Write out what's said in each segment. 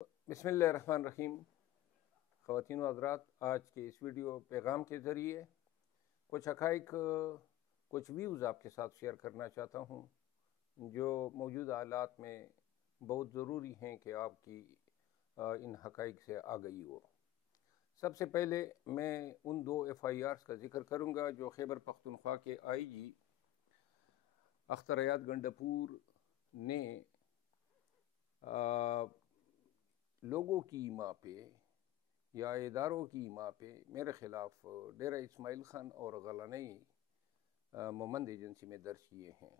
بسم اللہ الرحمن الرحیم. خواتین و حضرات، آج کے اس ویڈیو پیغام کے ذریعے کچھ حقائق، کچھ ویوز آپ کے ساتھ شیئر کرنا چاہتا ہوں جو موجودہ حالات میں بہت ضروری ہیں کہ آپ کی ان حقائق سے آگہی ہو. سب سے پہلے میں ان 2 FIRs کا ذکر کروں گا جو خیبر پختونخوا کے IG اختر حیات گنڈپور نے لوگوں کی ماں پہ یا اداروں کی ماں پہ میرے خلاف ڈیرہ اسماعیل خان اور غلانئی مومند ایجنسی میں درج کیے ہیں.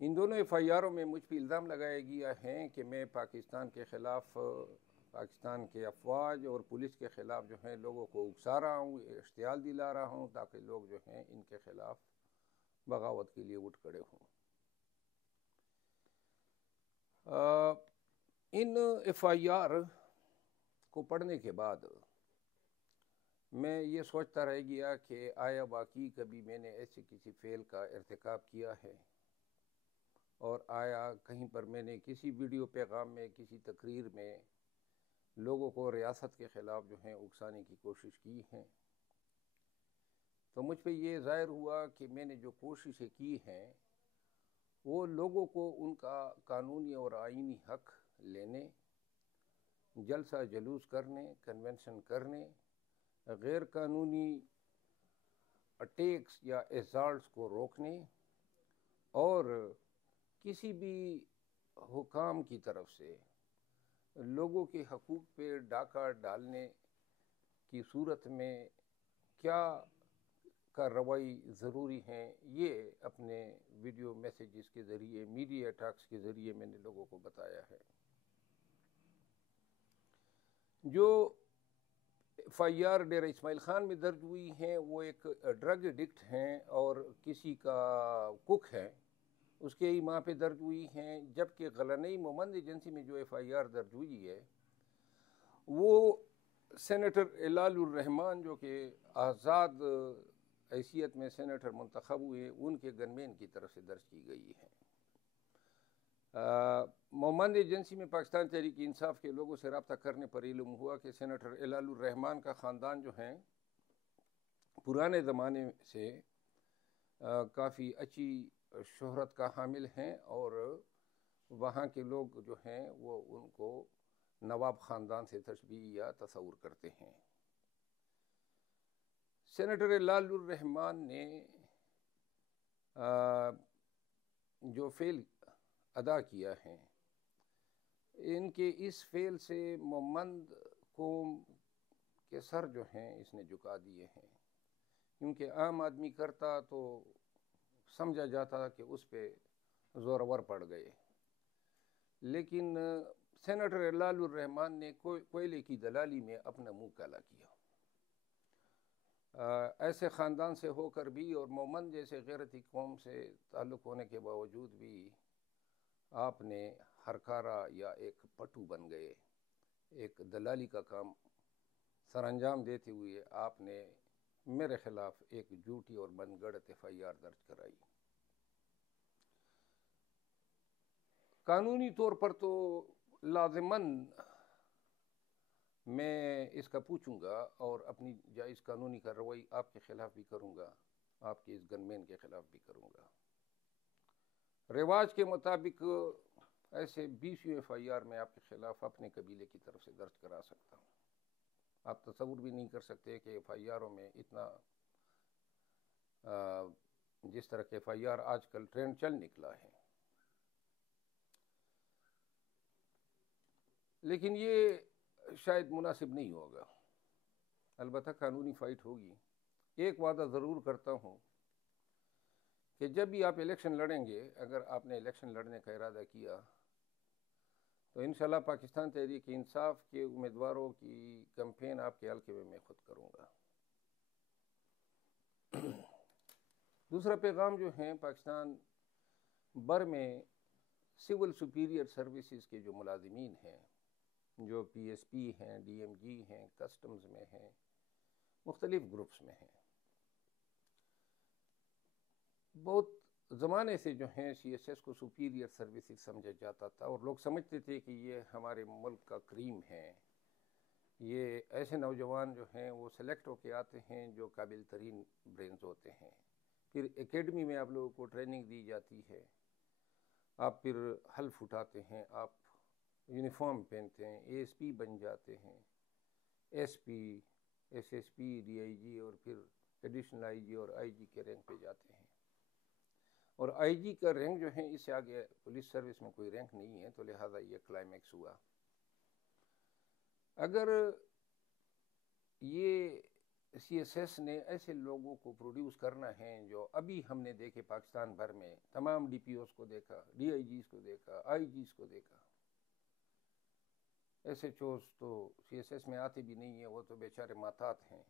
ان دونوں FIRوں میں مجھ پہ الزام لگایا گیا ہے کہ میں پاکستان کے خلاف، پاکستان کے افواج اور پولیس کے خلاف جو ہے لوگوں کو اکسا رہا ہوں، اشتعال دلا رہا ہوں تاکہ لوگ جو ہیں ان کے خلاف بغاوت کے لیے اٹھ کھڑے ہوں. ان FIR کو پڑھنے کے بعد میں یہ سوچتا رہ گیا کہ آیا واقعی کبھی میں نے ایسے کسی فعل کا ارتکاب کیا ہے، اور آیا کہیں پر میں نے کسی ویڈیو پیغام میں، کسی تقریر میں لوگوں کو ریاست کے خلاف جو ہیں اکسانے کی کوشش کی ہے. تو مجھ پہ یہ ظاہر ہوا کہ میں نے جو کوششیں کی ہیں وہ لوگوں کو ان کا قانونی اور آئینی حق لینے، جلسہ جلوس کرنے، کنونشن کرنے، غیر قانونی اٹیکس یا اسالٹس کو روکنے، اور کسی بھی حکام کی طرف سے لوگوں کے حقوق پہ ڈاکہ ڈالنے کی صورت میں کیا کارروائی ضروری ہیں، یہ اپنے ویڈیو میسیجز کے ذریعے، میڈیا ٹاکس کے ذریعے میں نے لوگوں کو بتایا ہے. جو FIR ڈیرہ اسماعیل خان میں درج ہوئی ہیں وہ ایک ڈرگ ایڈکٹ ہیں اور کسی کا کک ہے، اس کے ہی ماں پہ درج ہوئی ہیں. جبکہ غلانئی مومند ایجنسی میں جو FIR درج ہوئی ہے وہ سینیٹر ہلال الرحمان جو کہ آزاد حیثیت میں سینیٹر منتخب ہوئے، ان کے گنمین کی طرف سے درج کی گئی ہے. مومند ایجنسی میں پاکستان تحریک انصاف کے لوگوں سے رابطہ کرنے پر علم ہوا کہ سینیٹر ہلال الرحمان کا خاندان جو ہیں پرانے زمانے سے کافی اچھی شہرت کا حامل ہیں، اور وہاں کے لوگ جو ہیں وہ ان کو نواب خاندان سے تشبیہ یا تصور کرتے ہیں. سینیٹر ہلال الرحمان نے جو فعل ادا کیا ہے، ان کے اس فعل سے مومند قوم کے سر جو ہیں اس نے جھکا دیے ہیں، کیونکہ عام آدمی کرتا تو سمجھا جاتا کہ اس پہ زورور پڑ گئے. لیکن سینیٹر ہلال الرحمان نے کوئلے کی دلالی میں اپنا منہ کالا کیا. ایسے خاندان سے ہو کر بھی اور مومند جیسے غیرتی قوم سے تعلق ہونے کے باوجود بھی آپ نے ہرکارہ یا ایک پٹو بن گئے. ایک دلالی کا کام سر انجام دیتے ہوئے آپ نے میرے خلاف ایک جھوٹی اور من گھڑت FIR درج کرائی. قانونی طور پر تو لازماً میں اس کا پوچھوں گا اور اپنی جائز قانونی کارروائی آپ کے خلاف بھی کروں گا، آپ کے اس گنمین کے خلاف بھی کروں گا. رواج کے مطابق ایسے 20 FIR میں آپ کے خلاف اپنے قبیلے کی طرف سے درج کرا سکتا ہوں. آپ تصور بھی نہیں کر سکتے کہ FIRوں میں اتنا جس طرح کے FIR آج کل ٹرینڈ چل نکلا ہے. لیکن یہ شاید مناسب نہیں ہوگا. البتہ قانونی فائٹ ہوگی. ایک وعدہ ضرور کرتا ہوں کہ جب بھی آپ الیکشن لڑیں گے، اگر آپ نے الیکشن لڑنے کا ارادہ کیا تو انشاءاللہ پاکستان تحریک انصاف کے امیدواروں کی کیمپین آپ کے حلقے میں خود کروں گا. دوسرا پیغام جو ہیں پاکستان بھر میں سول سپیریئر سروسز کے جو ملازمین ہیں، جو PSP ہیں، DMG ہیں، کسٹمز میں ہیں، مختلف گروپس میں ہیں، بہت زمانے سے جو ہیں سی ایس ایس کو سپیریئر سروسز سمجھا جاتا تھا، اور لوگ سمجھتے تھے کہ یہ ہمارے ملک کا کریم ہے، یہ ایسے نوجوان جو ہیں وہ سلیکٹ ہو کے آتے ہیں جو قابل ترین برینز ہوتے ہیں. پھر اکیڈمی میں آپ لوگوں کو ٹریننگ دی جاتی ہے، آپ پھر حلف اٹھاتے ہیں، آپ یونیفارم پہنتے ہیں، اے ایس پی بن جاتے ہیں، S P, S S P, D I G, اور پھر ایڈیشنل آئی جی اور آئی جی کے رینک پہ جاتے ہیں. اور آئی جی کا رینک جو ہے اس سے آگے پولیس سروس میں کوئی رینک نہیں ہے، تو لہٰذا یہ کلائمیکس ہوا. اگر یہ سی ایس ایس نے ایسے لوگوں کو پروڈیوس کرنا ہے جو ابھی ہم نے دیکھے پاکستان بھر میں، تمام ڈی پی اوز کو دیکھا، ڈی آئی جیز کو دیکھا، آئی جیز کو دیکھا، ایس ایچ اوز تو سی ایس ایس میں آتے بھی نہیں ہیں، وہ تو بیچارے ماتحت ہیں.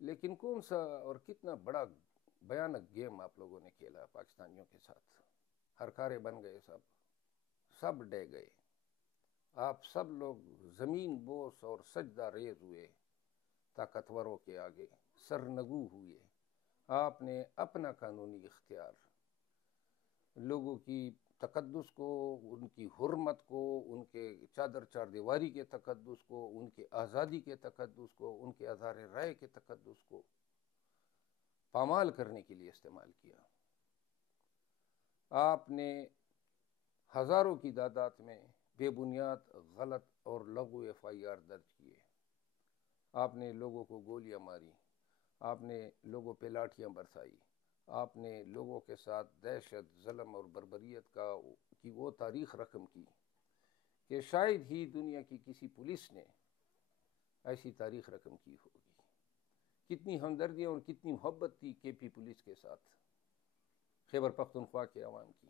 لیکن کون سا اور کتنا بڑا بھیانک گیم آپ لوگوں نے کھیلا پاکستانیوں کے ساتھ. ہرکارے بن گئے، سب ڈے گئے، آپ سب لوگ زمین بوس اور سجدہ ریز ہوئے، طاقتوروں کے آگے سرنگو ہوئے. آپ نے اپنا قانونی اختیار، لوگوں کی تقدس کو، ان کی حرمت کو، ان کے چادر چار دیواری کے تقدس کو، ان کے آزادی کے تقدس کو، ان کے اظہار رائے کے تقدس کو پامال کرنے کے لیے استعمال کیا. آپ نے ہزاروں کی تعداد میں بے بنیاد، غلط اور لغو ایف آئی آر درج کیے. آپ نے لوگوں کو گولیاں ماری، آپ نے لوگوں پہ لاٹھیاں برسائی، آپ نے لوگوں کے ساتھ دہشت، ظلم اور بربریت کی وہ تاریخ رقم کی کہ شاید ہی دنیا کی کسی پولیس نے ایسی تاریخ رقم کی ہوگی. کتنی ہمدردیاں اور کتنی محبت تھی کے پی پولیس کے ساتھ، خیبر پختونخوا کے عوام کی،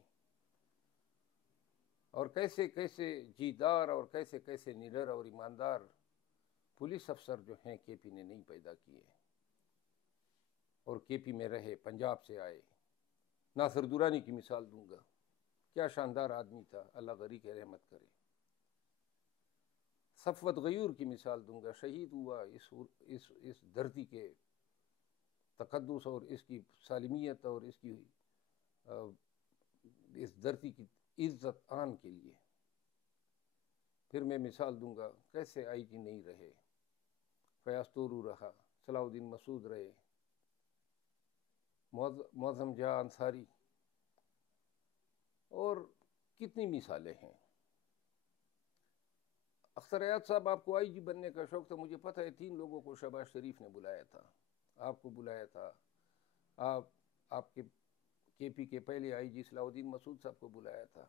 اور کیسے کیسے جیدار اور کیسے کیسے نڈر اور ایماندار پولیس افسر جو ہیں کے پی نے نہیں پیدا کیے، اور کے پی میں رہے، پنجاب سے آئے. ناصر درانی کی مثال دوں گا، کیا شاندار آدمی تھا، اللہ غری کے رحمت کرے. صفوت غیور کی مثال دوں گا، شہید ہوا اس دھرتی کے تقدس اور اس کی سالمیت اور اس کی اس دھرتی کی عزت آن کے لیے. پھر میں مثال دوں گا کیسے آئی جی نہیں رہے، فیاض تورو رہا، صلاح الدین مسعود رہے، معظم جاں انصاری، اور کتنی مثالیں ہیں. اختر ایاز صاحب، آپ کو آئی جی بننے کا شوق تھا، مجھے پتہ ہے 3 لوگوں کو شہباز شریف نے بلایا تھا، آپ کو بلایا تھا، آپ کے پی کے پہلے آئی جی صلاح الدین مسعود صاحب کو بلایا تھا،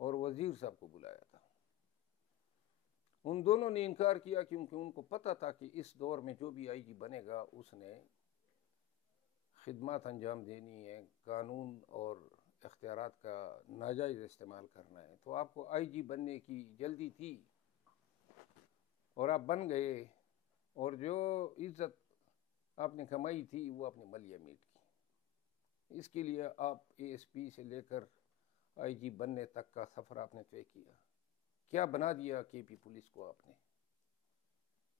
اور وزیر صاحب کو بلایا تھا. ان دونوں نے انکار کیا کیونکہ ان کو پتہ تھا کہ اس دور میں جو بھی آئی جی بنے گا اس نے خدمات انجام دینی ہے، قانون اور اختیارات کا ناجائز استعمال کرنا ہے. تو آپ کو آئی جی بننے کی جلدی تھی اور آپ بن گئے، اور جو عزت آپ نے کمائی تھی وہ آپ نے ملیہ میٹ کی. اس کے لیے آپ اے ایس پی سے لے کر آئی جی بننے تک کا سفر آپ نے طے کیا. کیا بنا دیا کے پی پولیس کو آپ نے،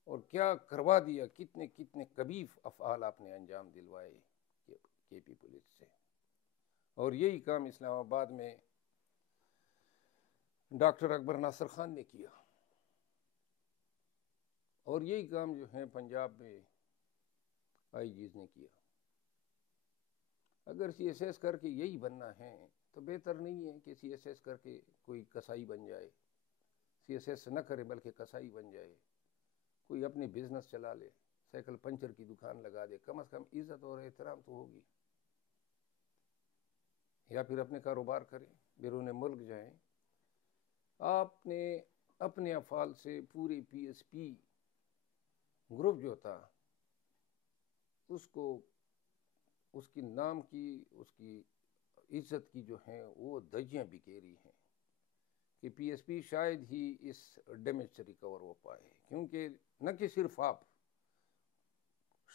اور کیا کروا دیا، کتنے کتنے قبیح افعال آپ نے انجام دلوائے کے پی پولیس سے. اور یہی کام اسلام آباد میں ڈاکٹر اکبر ناصر خان نے کیا، اور یہی کام جو ہے پنجاب میں آئی جیز نے کیا. اگر سی ایس ایس کر کے یہی بننا ہے تو بہتر نہیں ہے کہ سی ایس ایس کر کے کوئی کسائی بن جائے، سی ایس ایس نہ کرے بلکہ کسائی بن جائے، کوئی اپنے بزنس چلا لے، سائیکل پنچر کی دکان لگا دے، کم از کم عزت اور احترام تو ہوگی. یا پھر اپنے کاروبار کریں، بیرون ملک جائیں. آپ نے اپنے افعال سے پورے پی ایس پی گروپ جو تھا اس کو، اس کی نام کی، اس کی عزت کی جو ہیں وہ دھجیاں بکھیری ہیں کہ پی ایس پی شاید ہی اس ڈیمیج سے ریکور ہو پائے. کیونکہ نہ کہ صرف آپ،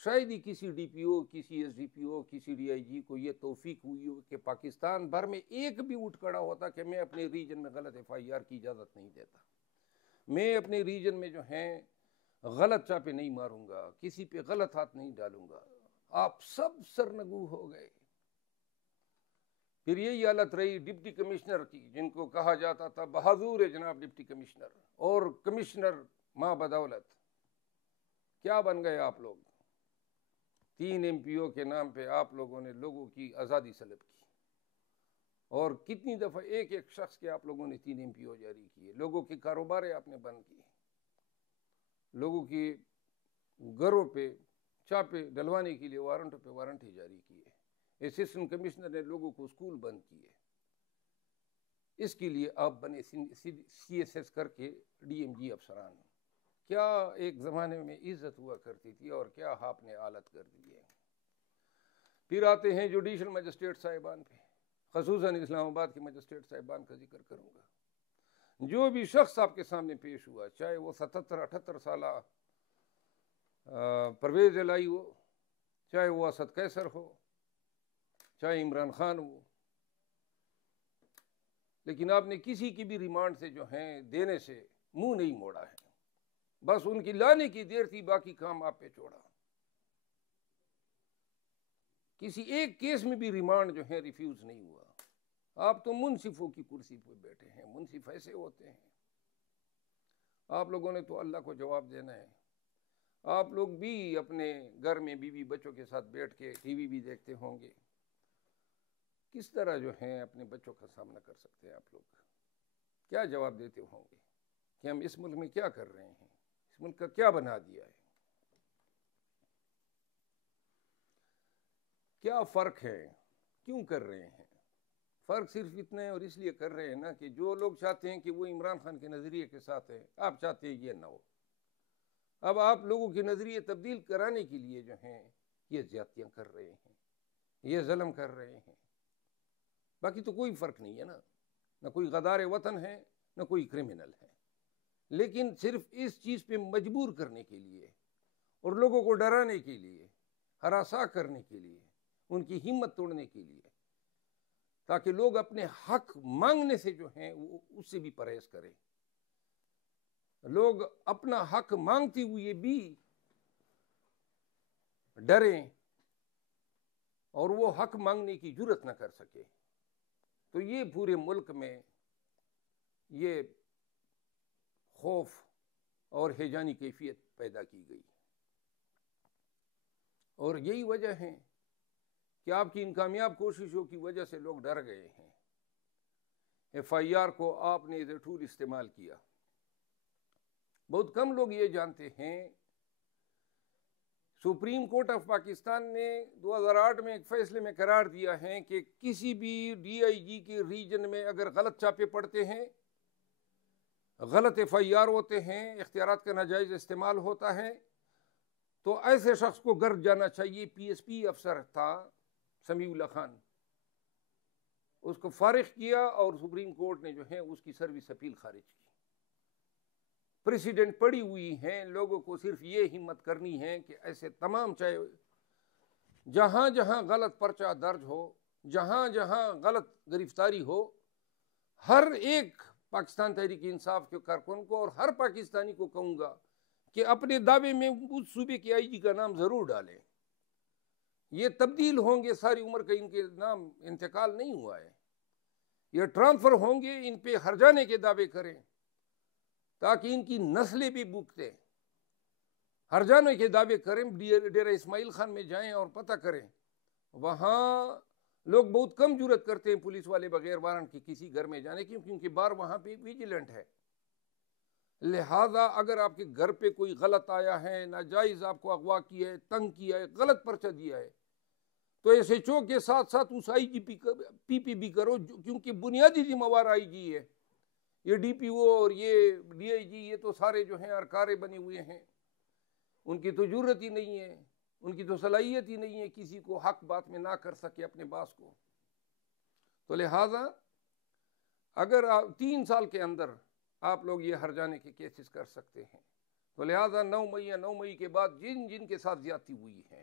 شاید ہی کسی ڈی پی او، کسی ایس ڈی پی او، کسی ڈی آئی جی کو یہ توفیق ہوئی ہو کہ پاکستان بھر میں ایک بھی اٹھ کھڑا ہوتا کہ میں اپنے ریجن میں غلط ایف آئی آر کی اجازت نہیں دیتا، میں اپنے ریجن میں جو ہیں غلط چاپے نہیں ماروں گا، کسی پہ غلط ہاتھ نہیں ڈالوں گا. آپ سب سرنگو ہو گئے، پھر یہی حالت رہی ڈپٹی کمشنر کی، جن کو کہا جاتا تھا بہادور جناب ڈپٹی کمشنر، اور کمشنر ماں بدولت کیا بن گئے آپ لوگ؟ 3 MP کے نام پہ آپ لوگوں نے لوگوں کی آزادی سلب کی، اور کتنی دفعہ ایک ایک شخص کے آپ لوگوں نے 3 MP جاری کیے، لوگوں کے کاروبار آپ نے بند کیے، لوگوں کی گھروں پہ چاپے ڈلوانے کے لیے وارنٹوں پہ وارنٹیں جاری کیے، اسسٹنٹ کمشنر نے لوگوں کو اسکول بند کیے۔ اس کے لیے آپ بنے CSS کر کے DMG افسران۔ کیا ایک زمانے میں عزت ہوا کرتی تھی، اور کیا آپ نے حالت کر دی ہے۔ پھر آتے ہیں جوڈیشل مجسٹریٹ صاحبان پہ، خصوصاً اسلام آباد کے مجسٹریٹ صاحبان کا ذکر کروں گا۔ جو بھی شخص آپ کے سامنے پیش ہوا، چاہے وہ 77-78 سالہ پرویز الہی ہو، چاہے وہ اسد قیصر ہو، چاہے عمران خان ہو، لیکن آپ نے کسی کی بھی ریمانڈ سے جو ہیں دینے سے منہ نہیں موڑا ہے، بس ان کی لانے کی دیر تھی، باقی کام آپ پہ چھوڑا۔ کسی ایک کیس میں بھی ریمانڈ جو ہے ریفیوز نہیں ہوا۔ آپ تو منصفوں کی کرسی پہ بیٹھے ہیں، منصف ایسے ہوتے ہیں۔ آپ لوگوں نے تو اللہ کو جواب دینا ہے۔ آپ لوگ بھی اپنے گھر میں بیوی بچوں کے ساتھ بیٹھ کے ٹی وی بھی دیکھتے ہوں گے، کس طرح جو ہیں اپنے بچوں کا سامنا کر سکتے ہیں؟ آپ لوگ کیا جواب دیتے ہوں گے کہ ہم اس ملک میں کیا کر رہے ہیں، اس ملک کا کیا بنا دیا ہے؟ کیا فرق ہے؟ کیوں کر رہے ہیں؟ فرق صرف اتنا ہے، اور اس لیے کر رہے ہیں نا کہ جو لوگ چاہتے ہیں کہ وہ عمران خان کے نظریے کے ساتھ ہے، آپ چاہتے ہیں یہ نہ ہو۔ اب آپ لوگوں کے نظریے تبدیل کرانے کے لیے جو ہیں یہ زیادتیاں کر رہے ہیں، یہ ظلم کر رہے ہیں۔ باقی تو کوئی فرق نہیں ہے نا، نہ کوئی غدار وطن ہے، نہ کوئی کرمنل ہے، لیکن صرف اس چیز پہ مجبور کرنے کے لیے، اور لوگوں کو ڈرانے کے لیے، ہراساں کرنے کے لیے، ان کی ہمت توڑنے کے لیے، تاکہ لوگ اپنے حق مانگنے سے جو ہیں وہ اس سے بھی پرہیز کریں۔ لوگ اپنا حق مانگتے ہوئے بھی ڈریں اور وہ حق مانگنے کی جرات نہ کر سکے۔ تو یہ پورے ملک میں یہ خوف اور ہیجانی کیفیت پیدا کی گئی، اور یہی وجہ ہے کہ آپ کی ان کامیاب کوششوں کی وجہ سے لوگ ڈر گئے ہیں۔ FIR کو آپ نے ایز اے ٹول استعمال کیا۔ بہت کم لوگ یہ جانتے ہیں، سپریم کورٹ آف پاکستان نے 2008 میں ایک فیصلے میں قرار دیا ہے کہ کسی بھی DIG کے ریجن میں اگر غلط چھاپے پڑتے ہیں، غلط FIR ہوتے ہیں، اختیارات کا ناجائز استعمال ہوتا ہے، تو ایسے شخص کو گھر جانا چاہیے۔ PSP افسر تھا سمیع اللہ خان، اس کو فارغ کیا، اور سپریم کورٹ نے جو ہے اس کی سروس اپیل خارج کی۔ پریسیڈنٹ پڑی ہوئی ہیں، لوگوں کو صرف یہ ہمت کرنی ہے کہ ایسے تمام، چاہے جہاں جہاں غلط پرچہ درج ہو، جہاں جہاں غلط گرفتاری ہو، ہر ایک پاکستان تحریک انصاف کے کارکن کو اور ہر پاکستانی کو کہوں گا کہ اپنے دعوے میں اس صوبے کے IG کا نام ضرور ڈالیں۔ یہ تبدیل ہوں گے، ساری عمر کا ان کے نام انتقال نہیں ہوا ہے، یہ ٹرانسفر ہوں گے، ان پہ ہرجانے کے دعوے کریں تاکہ ان کی نسلیں بھی بوکتے، ہرجانے کے دعوے کریں۔ ڈیرہ اسماعیل خان میں جائیں اور پتہ کریں، وہاں لوگ بہت کم جرات کرتے ہیں پولیس والے بغیر وارنٹ کے کسی گھر میں جانے کی، کیونکہ بار وہاں پہ ویجیلنٹ ہے۔ لہذا اگر آپ کے گھر پہ کوئی غلط آیا ہے، ناجائز آپ کو اغوا کیا ہے، تنگ کیا ہے، غلط پرچہ دیا ہے، تو SHO کے ساتھ ساتھ اس IGP بھی کرو، کیونکہ بنیادی ذمہ وار IG ہے۔ یہ DPO اور یہ DIG یہ تو سارے جو ہیں ارکارے بنے ہوئے ہیں، ان کی تو ضرورت ہی نہیں ہے، ان کی تو صلاحیت ہی نہیں ہے کسی کو حق بات میں نہ کر سکے اپنے باس کو۔ تو لہٰذا اگر 3 سال کے اندر آپ لوگ یہ ہرجانے کے کیسز کر سکتے ہیں، تو لہٰذا 9 مئی کے بعد جن جن کے ساتھ زیادتی ہوئی ہے،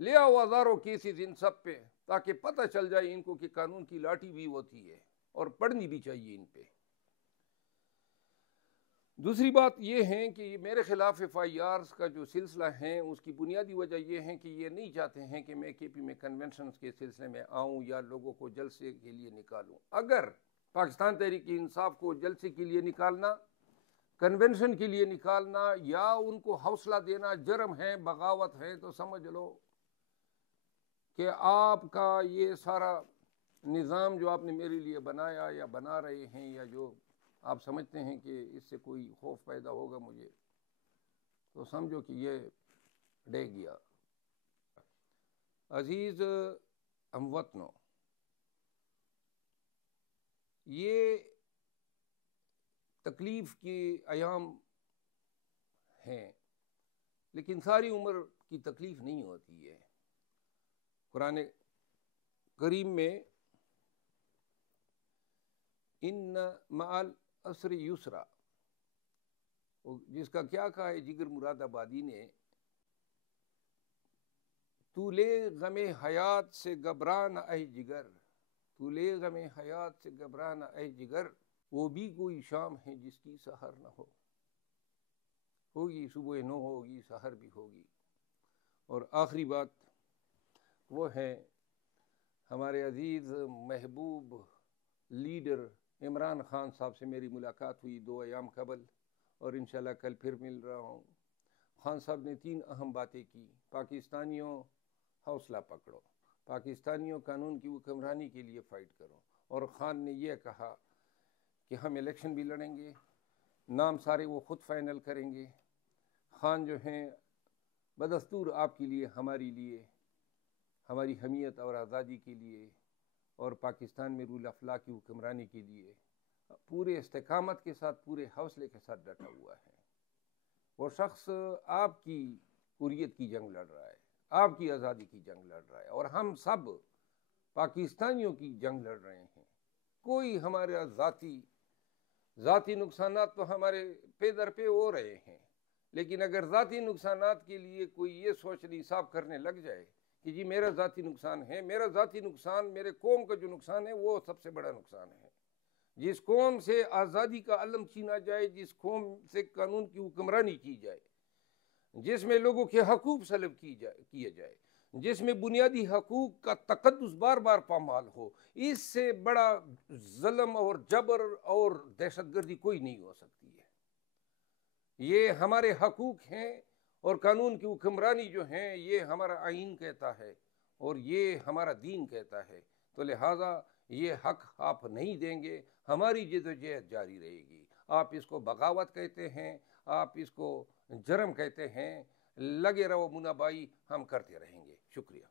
لے آؤ ہزاروں کیسز ان سب پہ، تاکہ پتہ چل جائے ان کو کہ قانون کی لاٹھی بھی ہوتی ہے اور پڑھنی بھی چاہیے ان پہ۔ دوسری بات یہ ہے کہ میرے خلاف ایف آئی آرز کا جو سلسلہ ہے اس کی بنیادی وجہ یہ ہے کہ یہ نہیں چاہتے ہیں کہ میں کے پی میں کنونشنز کے سلسلے میں آؤں یا لوگوں کو جلسے کے لیے نکالوں. اگر پاکستان تحریک انصاف کو جلسے کے لیے نکالنا، کنونشن کے لیے نکالنا یا ان کو حوصلہ دینا جرم ہے، بغاوت ہے، تو سمجھ لو کہ آپ کا یہ سارا نظام جو آپ نے میرے لیے بنایا یا بنا رہے ہیں، یا جو آپ سمجھتے ہیں کہ اس سے کوئی خوف پیدا ہوگا مجھے، تو سمجھو کہ یہ ڈے گیا. عزیز ہم وطنوں، یہ تکلیف کے ایام ہیں، لیکن ساری عمر کی تکلیف نہیں ہوتی ہے. قرآن کریم میں ان مع العسر یسرا، جس کا کیا کہا ہے جگر مراد آبادی نے، تو لے غم حیات سے گھبرانا اے جگر، تو لے غم حیات سے گھبرانا اے جگر، وہ بھی کوئی شام ہے جس کی سحر نہ ہو. ہوگی صبح نو، ہوگی سحر بھی ہوگی. اور آخری بات وہ ہے ہمارے عزیز محبوب لیڈر عمران خان صاحب سے میری ملاقات ہوئی 2 ایام قبل، اور انشاءاللہ کل پھر مل رہا ہوں. خان صاحب نے 3 اہم باتیں کی. پاکستانیوں حوصلہ پکڑو، پاکستانیوں قانون کی حکمرانی کے لیے فائٹ کرو. اور خان نے یہ کہا کہ ہم الیکشن بھی لڑیں گے، نام سارے وہ خود فائنل کریں گے. خان جو ہیں بدستور آپ کے لیے، ہماری لیے، ہماری حمیت اور آزادی کے لیے اور پاکستان میں رول آف لا کی حکمرانی کے لیے پورے استقامت کے ساتھ، پورے حوصلے کے ساتھ ڈٹا ہوا ہے. وہ شخص آپ کی حریت کی جنگ لڑ رہا ہے، آپ کی آزادی کی جنگ لڑ رہا ہے، اور ہم سب پاکستانیوں کی جنگ لڑ رہے ہیں. کوئی ہمارے ذاتی نقصانات تو ہمارے پے در پہ ہو رہے ہیں، لیکن اگر ذاتی نقصانات کے لیے کوئی یہ سوچنے حساب کرنے لگ جائے کہ جی میرا ذاتی نقصان ہے، میرا ذاتی نقصان میرے قوم کا جو نقصان ہے وہ سب سے بڑا نقصان ہے. جس قوم سے آزادی کا علم چھینا جائے، جس قوم سے قانون کی حکمرانی کی جائے، جس میں لوگوں کے حقوق سلب کیے جائے، جس میں بنیادی حقوق کا تقدس بار بار پامال ہو، اس سے بڑا ظلم اور جبر اور دہشت گردی کوئی نہیں ہو سکتی ہے. یہ ہمارے حقوق ہیں، اور قانون کی حکمرانی جو ہیں یہ ہمارا آئین کہتا ہے اور یہ ہمارا دین کہتا ہے. تو لہٰذا یہ حق آپ نہیں دیں گے، ہماری جدوجہد جاری رہے گی. آپ اس کو بغاوت کہتے ہیں، آپ اس کو جرم کہتے ہیں، لگے رہو منا بھائی، ہم کرتے رہیں گے. شکریہ.